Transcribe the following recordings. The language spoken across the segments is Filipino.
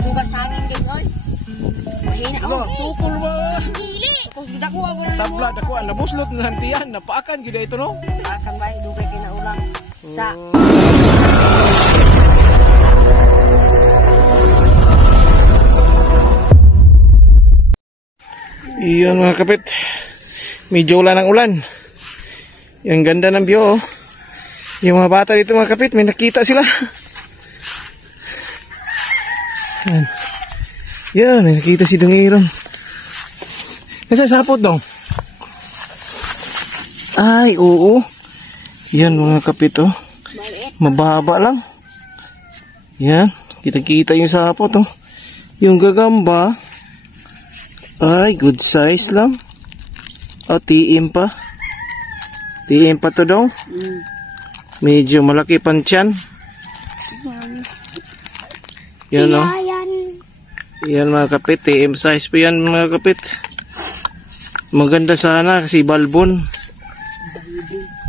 Sugas hangin guys oy. Mahina oh. Sukol ba? Dili. Kung gidako ako na Tabla dako nabuslot ng hantian, napaakan gyud ito no. Akan ba dugay kinaulang sa Iyon mga kapit. Medyo wala ng ulan. Yung ganda ng view. Yung mga bata dito mga kapit, may nakita sila. Yan. Yan, may nakita si Dungiron. Nasa sapot dong? Ay, oo. Yan mga kapit oh. Mababa lang. Yan, kita-kita yung sapot oh. Yung gagamba. Ay, good size lang. O, TM pa. TM pa to daw. Medyo malaki pan tiyan. Yan o. Yan mga kapit. TM size po yan mga kapit. Maganda sana kasi balbon.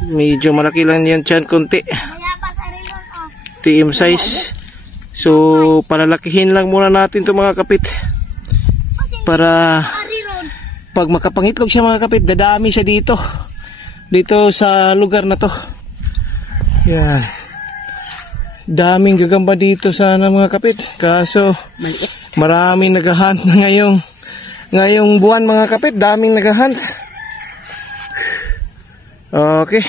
Medyo malaki lang yan tiyan konti. TM size. So, palalakihin lang muna natin to mga kapit. Para pag makapangitlog siya mga kapit, dadami siya dito sa lugar na to. Yan, daming gagamba dito sana mga kapit, kaso maraming naghahunt na ngayong buwan mga kapit. Daming naghahunt. Okay,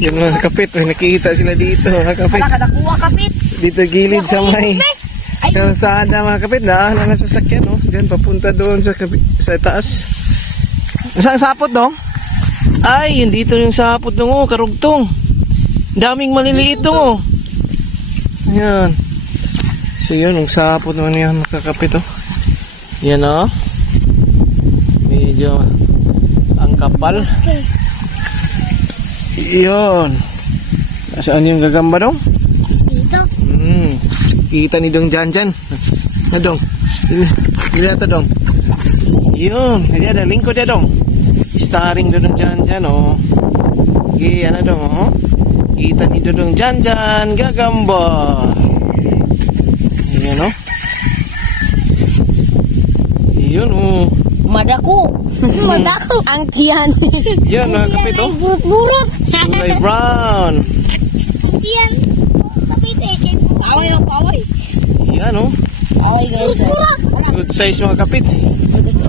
yan mga kapit, may nakikita sila dito mga kapit. Dito gilid sa may kalsada mga kapit, daan na sasakyan no? Diyan papunta doon sa taas. Saan sapot no? Ay, yun dito yung sapot dong oh, karugtong. Daming maliliit dong oh. Ayan. So yun, yung sapot naman yan mga kapit oh. Yan oh. Medyo ang kapal. Yun. Saan yung gagamba dong? Dito. Kita ni dong dyan. Na dong. Dilihat dong. Yun, dia ada lingkod dia dong. Starring dong dyan oh. Okay, ano dong oh. Kita ni dong dyan gagamba. Yan oh. Yun oh. Madako. Madako ang tiyan. Yan mga kapit oh. Burut-burut. Kulay brown. Tiyan. Paway oh, paway. Yan oh. Paway guys. Good size mga kapit.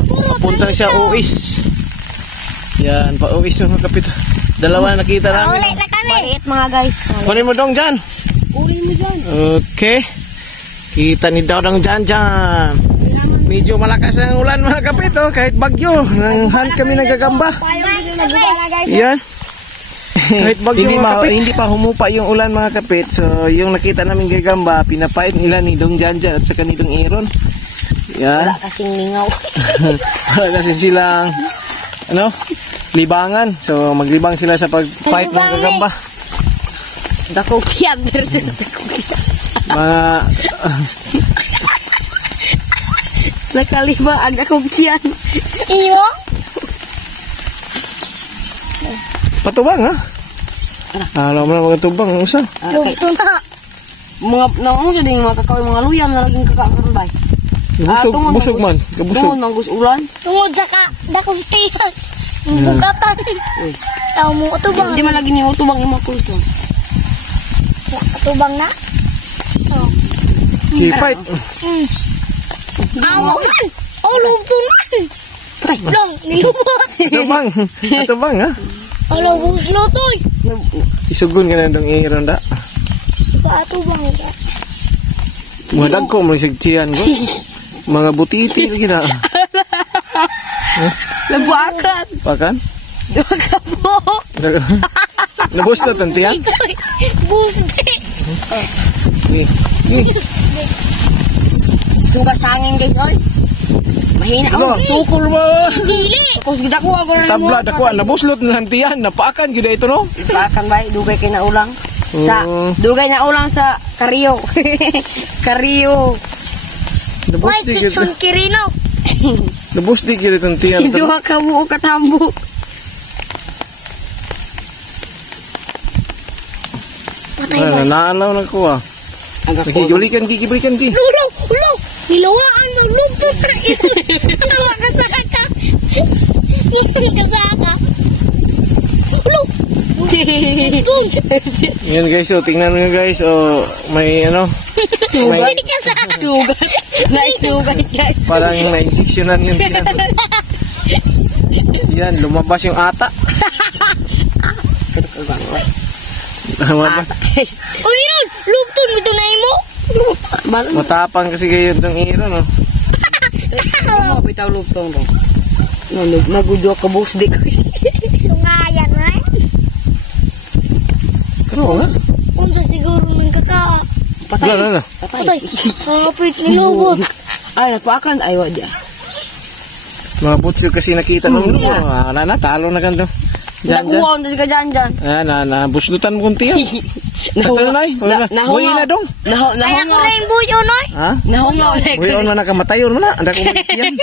Papunta na siya uwis. Yan, pa-uwis mga kapit. Dalawa na nakita namin. Ulit na kami. Maliit mga guys. Kunin mo dong dyan. Kunin mo dyan. Okay. Kita ni daw dong dyan. Medyo malakas ang ulan mga kapit oh. Kahit bagyo. Nanghunt kami nagagamba. Yan. Kahit bagyo hindi pa humupa yung ulan mga kapit. So yung nakita namin gagamba, pinapait nila ni Dong Janjan at saka ni Dong Aaron. Yan. Wala kasing lingaw. Wala kasi silang libangan. So maglibang sila sa pag-fight ng gagamba. Dakong tiyan versus dakong tiyan. Mga nakalibang ang dakong tiyan. Iyo. patubang ha. Alam mo na mga tubang ang usa. Ito na. Mga naon sa ding mga kakaway mga luyam na laging kakakaroon bay. Busog man, kabusog. Tungod manggus ulan. Tungod sa dakong tiyan. Bugatan. Taw mo utubang. Hindi man lagi ni utubang imong pulso. Utubang na? Oh. Fight. Awan. Oh, lugtunan. Long, nilumot. Atubang ha. Alo, buslo toy. Isugon ka na dong iron da. Atubang ka. Mga dagko mo sigtiyan ko. Mga butiti lagi na. Labuakan. Pakan? Duga po. Nabus na tantiyan? Buste. Ni. Sugas hangin guys, oy. Mahina ako. Sukol ba? Dili. Kung gidako ako na tabla dako nabuslot ng hantian, napaakan gyud ito no? Paakan ba dugay kay na ulang. Sa dugay na ulang sa Kariyo. Kariyo. Nabus di gyud. Kirino. Nabus di gyud itong tiyan. Duha ka buo katambo. Patay ba? Naalaw na ko ah. Nagijulikan ki, gibrikan ki. Ulong, ulong. Nilawaan mo, lugtong na ito. Ano ka kasaka? Kasaka. Ulong. Yan guys, oh, tingnan nyo guys, oh, may ano, Sugat. Sugat. Naisugat guys. parang na-injectionan yun. Yan, lumabas yung ata. Lumabas. Uy, yun! Lugtong mo tunay mo. Matapang kasi kayo itong iro, no? Bitaw lugtong ro. Nagudyo ka bus di ko. Sungayan, right? Pero, ha? Unsa siguro ng kaka. Patay. Wala. Patay. Kapit nilubot. Ay, napakan ay wadi. Mga butcher kasi nakita nung iro. Talo na ganito. Nakuha on ka dyan. Buslutan mo kunti yan. Natal na eh. Buhay na dong. Kaya ko rin buyo, noy. Ha? Nahungaw. Buhay on man na kamatayon mo na. Anda ko yan.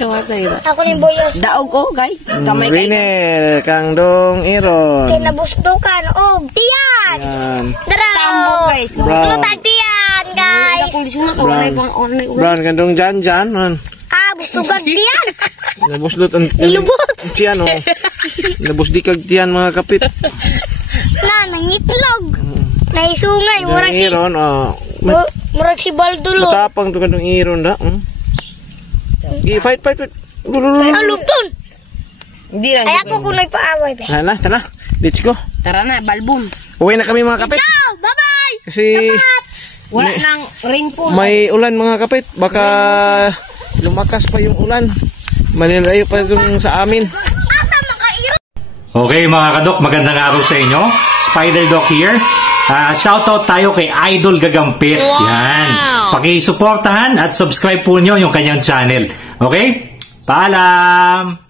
Kamatay na. Ako rin buyo. Daog ko, guys. Kamay kay. Riner, kang dong iron. Kinabusdukan. Oh, tiyan. Yan. Daraw. Tambok, guys. Sulutag tiyan, guys. Kung di sila ka, Brown. wala pang online. Brown, kang dong jan, man. Ah, busdugan tiyan. Nabuslot ang... Nilubot. Tiyan, oh. Nabusdikag tiyan, mga kapit. Nangitlog. Naisungay. Murag si... Iron, oh. Murag si Baldulo. Matapang to kang dong iron, da. Fight. Lugtong. Hindi lang. Ay, ako kung nagpaaway. Tara. Let's go. Tara na, balbon. Uwi na kami, mga kapit. Ciao! Bye-bye! Kasi... Wala nang rainfall. May ulan, mga kapit. Baka lumakas pa yung ulan. Manilayo pa dun sa amin. Asa makairo? Okay mga kadok, magandang araw sa inyo. Spider Doc here. Shoutout tayo kay Idol Gagampit. Yan. Pakisuportahan at subscribe po nyo yung kanyang channel. Okay? Paalam!